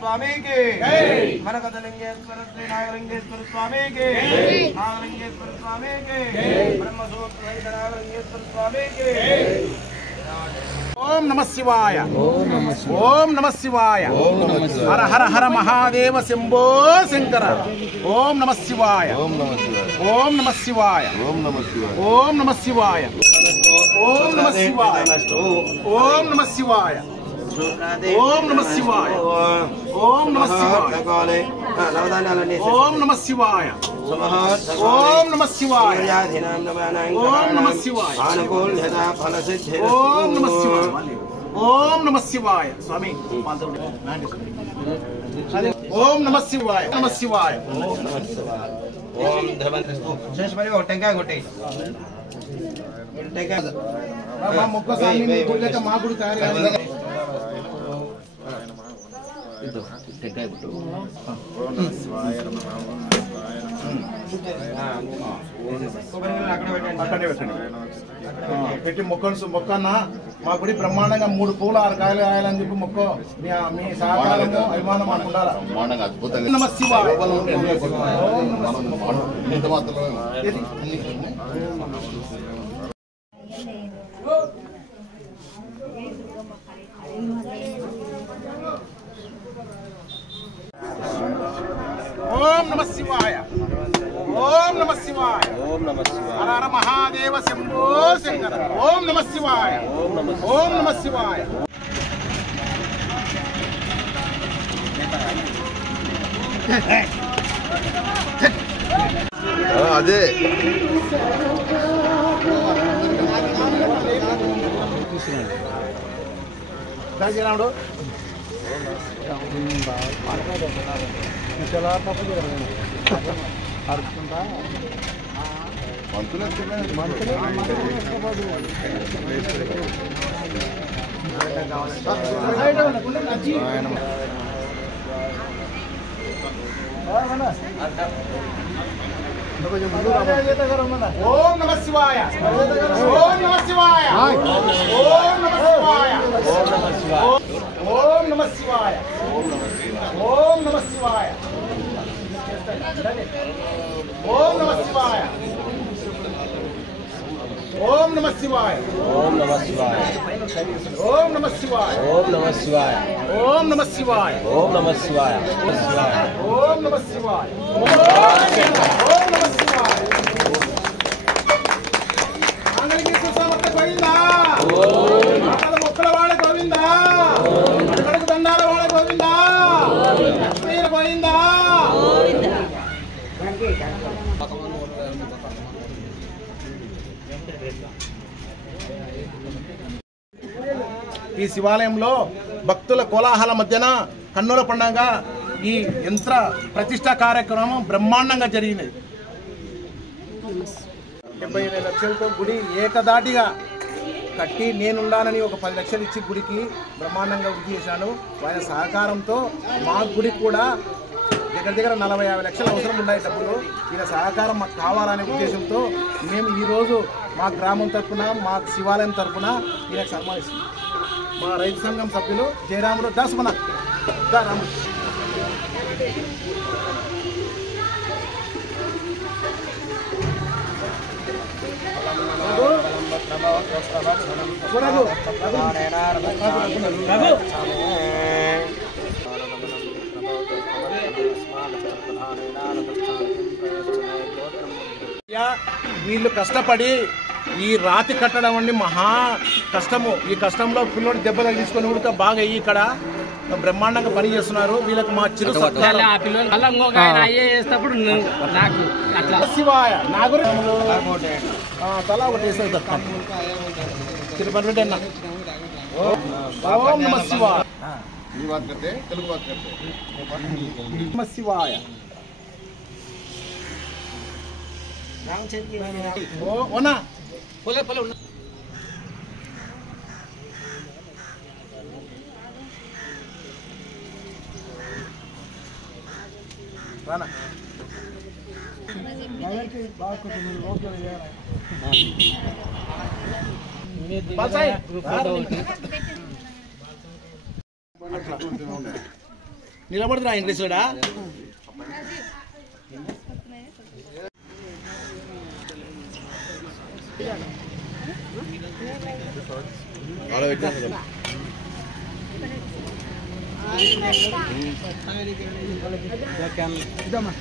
स्वामी के मनकलिंगेश्वर श्री नागलिंगेश्वर स्वामी के नागलिंगेश्वर स्वामी के ब्रह्मसूत्र सहित नागलिंगेश्वर स्वामी के। ओम नमः शिवाय ओम नमः शिवाय हर हर हर महादेव शंभो शंकर। ओम नमः शिवाय ओम नमः शिवाय ओम नमः शिवाय ओम नमः शिवाय ओम नमः शिवाय ओम नमः शिवाय ओम नमः शिवाय ओम नमः शिवाय ओम नमः शिवाय ओम नमः शिवाय ओम नमः शिवाय ओम नमः शिवाय ओम नमः शिवाय स्वामी ओम नमः शिवाय नमः शिवाय ओम धर्मस्तु शेष बरे टेंकाय गोटे टेंकाय మా మొక్క స్వామి మీ గుళ్ళక మా గుడి తయారు చేయాలి ఇదో टेंकाय గుట్టు ఓం నమః శివాయ నమః అక్కడే పెట్టండి పెట్టి మొక్కన్న మా గుడి బ్రహ్మాండంగా 3 పూలు 6 కాయలు కాయాలని చెప్పి మొక్క మీ సహకారము అభిమానం మాకు ఉండాలి. నమ శివాయ ఓం నమ శివాయ ఓం నమ శివాయ ఓం నమ శివాయ హర హర మహాదేవ శంభో శంకర. ఓం నమ శివాయ ఓం నమ శివాయ. అదే రాజరాముడు ఓం నమ శివాయ ఓం నమ శివాయ ఓం నమ శివాయ ఓం నమ శివాయ ఓం నమ శివాయ ఓం నమ శివాయ ఓం నమ శివాయ ఓం నమ శివాయ ఓం నమ శివాయ ఓం నమ శివాయ ఓం నమ శివాయ ఓం నమ శివాయ ఓం నమ శివాయ ఓం నమ శివాయ ఓం నమ శివాయ. ఆంగళికి సమర్థ గోవిందా మొక్కల వాడ గోవిందా అడుగు దండాల వాడ గోవిందా లక్ష్మీల గోవిందా. ఈ శివాలయంలో భక్తుల కోలాహల మధ్యన కన్నుల పండుగ ఈ యంత్ర ప్రతిష్ఠా కార్యక్రమం బ్రహ్మాండంగా జరిగినది. 75 లక్షలతో గుడి ఏకదాటిగా కట్టి నేనుండానని ఒక 10 లక్షలు ఇచ్చి గుడికి బ్రహ్మాండంగా వృద్ధి చేశాను. ఆయన సహకారంతో మా గుడికి కూడా దగ్గర 40-50 లక్షలు అవసరం ఉన్నాయి డబ్బులు. ఈయన సహకారం మాకు కావాలనే ఉద్దేశంతో మేము ఈరోజు మా గ్రామం తరఫున మా శివాలయం తరఫున ఈయనకు సన్మానిస్తున్నాం. మా రైతు సంఘం సభ్యులు జయరాముడు దాస్ మన రాముడు. వీళ్ళు కష్టపడి ఈ రాతి కట్టడం అండి మహా కష్టము. ఈ కష్టంలో పిల్లోడి దెబ్బలు తీసుకొని కూడా బాగా ఇక్కడ బ్రహ్మాండంగా పని చేస్తున్నారు. వీళ్ళకి మా చిరు శివాయ నాగురు తలా ఒకటి వేసేది తిరుపతి అన్న. ఓం నమ శివాయ. నమ శివాయ. ఓనా పొలే పొలే ఉన్న రానా నిలబడుతున్నా ఇంగ్లీష్లోడా ఇదమ్మా